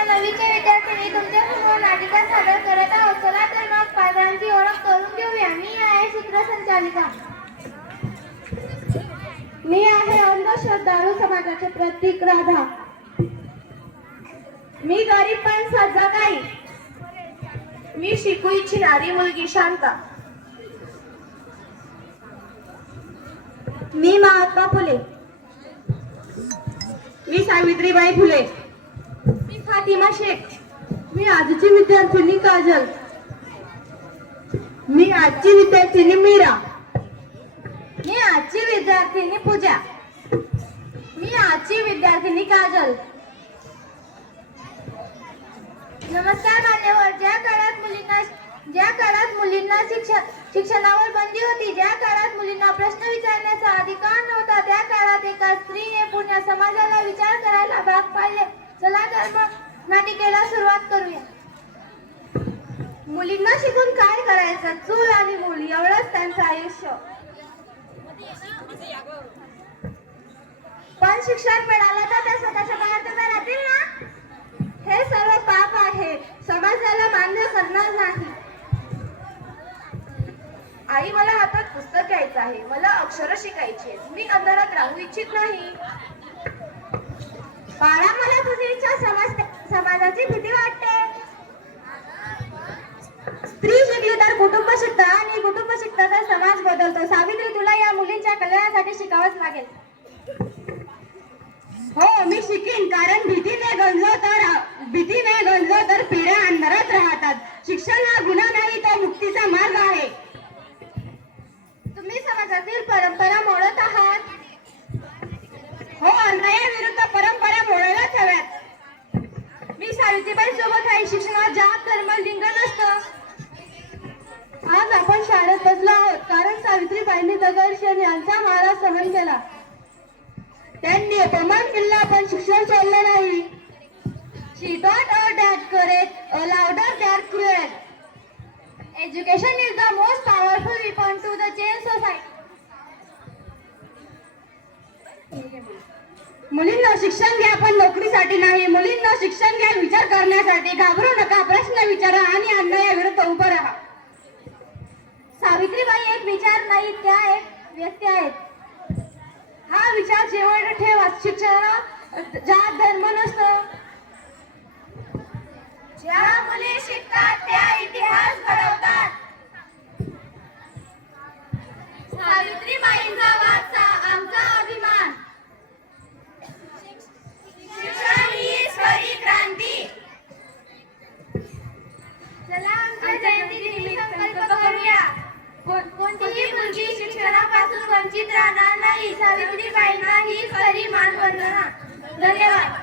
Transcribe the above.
या नवीच्या विद्यार्थ्यांनी तुमच्यासमोर नाटिका सादर करत आहोत. चला तर मग पात्रांची ओळख करून घेऊया. मी आहे सूत्रसंचालिका. मी आहे अंधश्रद्धाळू समाजाचे प्रतीक राधा. मी गरीब पण सजगाई. मी शिकू इच्छिणारी मुलगी शांता. मी महात्मा फुले. मी सावित्रीबाई फुले. मी फातिमा शेख. मी आजची विद्यार्थिनी काजल. मी आजची विद्यार्थिनी मीरा. मी आजची विद्यार्थिनी पूजा. मी आजची विद्यार्थिनी काजल. नमस्कार मान्यवर. ज्या काळात मुलींना शिक्षणावर बंदी होती, ज्या काळात मुलींना प्रश्न विचारण्याचा अधिकार नव्हता, त्या काळात एका स्त्रीने पुण्या समाजाला विचार करायला भाग पाडले. चला तर मग नाटिकेला सुरुवात करूया. मुलींना शिकून काय करायचं? चूल आणि मूल एवढंच त्यांचं आयुष्य. पण शिक्षण मिळालं तर ते स्वतःच्या पायावर तर राहतील ना. हे सर्व पाप आहे, समाजाला मान्य करणार नाही. आई, मला हातात पुस्तक घ्यायचं आहे. मला अक्षर शिकायची. मी अंधारात राहू इच्छित नाही. बाळा, मला तुझी इच्छा समाजाची भीती वाटते. स्त्री शिकली तर कुटुंब शिकतं आणि कुटुंब शिकतं तर समाज बदलतो. सावित्री, तुला या मुलींच्या कल्याणासाठी शिकावंच लागेल. हो, मी शिकीन, कारण भीतीने गंजलो तर पिढ्या अंधारात राहतात. शिक्षण हा गुन्हा नाही, तो मुक्तीचा मार्ग आहे. तुम्ही समाजातील परंपरा मोडत आहात. हो, अन्यायाविरुद्ध परंपरा मोडायलाच हव्यात. मी सावित्रीबाई सोबत आहे. शिक्षणात जात धर्म लिंग नसतं. आज आपण शाळेत बसलो आहोत कारण सावित्रीबाईंनी दगडशेठ यांचा मारा सहन केला. त्यांनी अपमान केला पण शिक्षण सोडलं नाही. She taught her that courage, a louder than cruel. Education is the most powerful weapon to the change society. मुलींना शिक्षण घ्या पण नोकरीसाठी नाही. मुलींना शिक्षण घ्या विचार करण्यासाठी. घाबरू नका, प्रश्न विचारा आणि अन्यायाविरुद्ध उभं राहा. सावित्रीबाई एक विचार नाही, त्या एक व्यक्ती आहेत. हा विचार जेवढ ठेवा. शिक्षणाला जात धर्म नसतं. ज्या मुली शिकतात त्या इतिहास घडवतात. सावित्रीबाईंचा वारसा आमचा अभिमान. शिक्षण ही खरी क्रांती. चला आमच्या जयंतीनिमित्त संकल्प करूया. कोणतीही मुलगी शिक्षणापासून वंचित राहणार नाही. सावित्रीबाईंना ही खरी मानवंदना. धन्यवाद.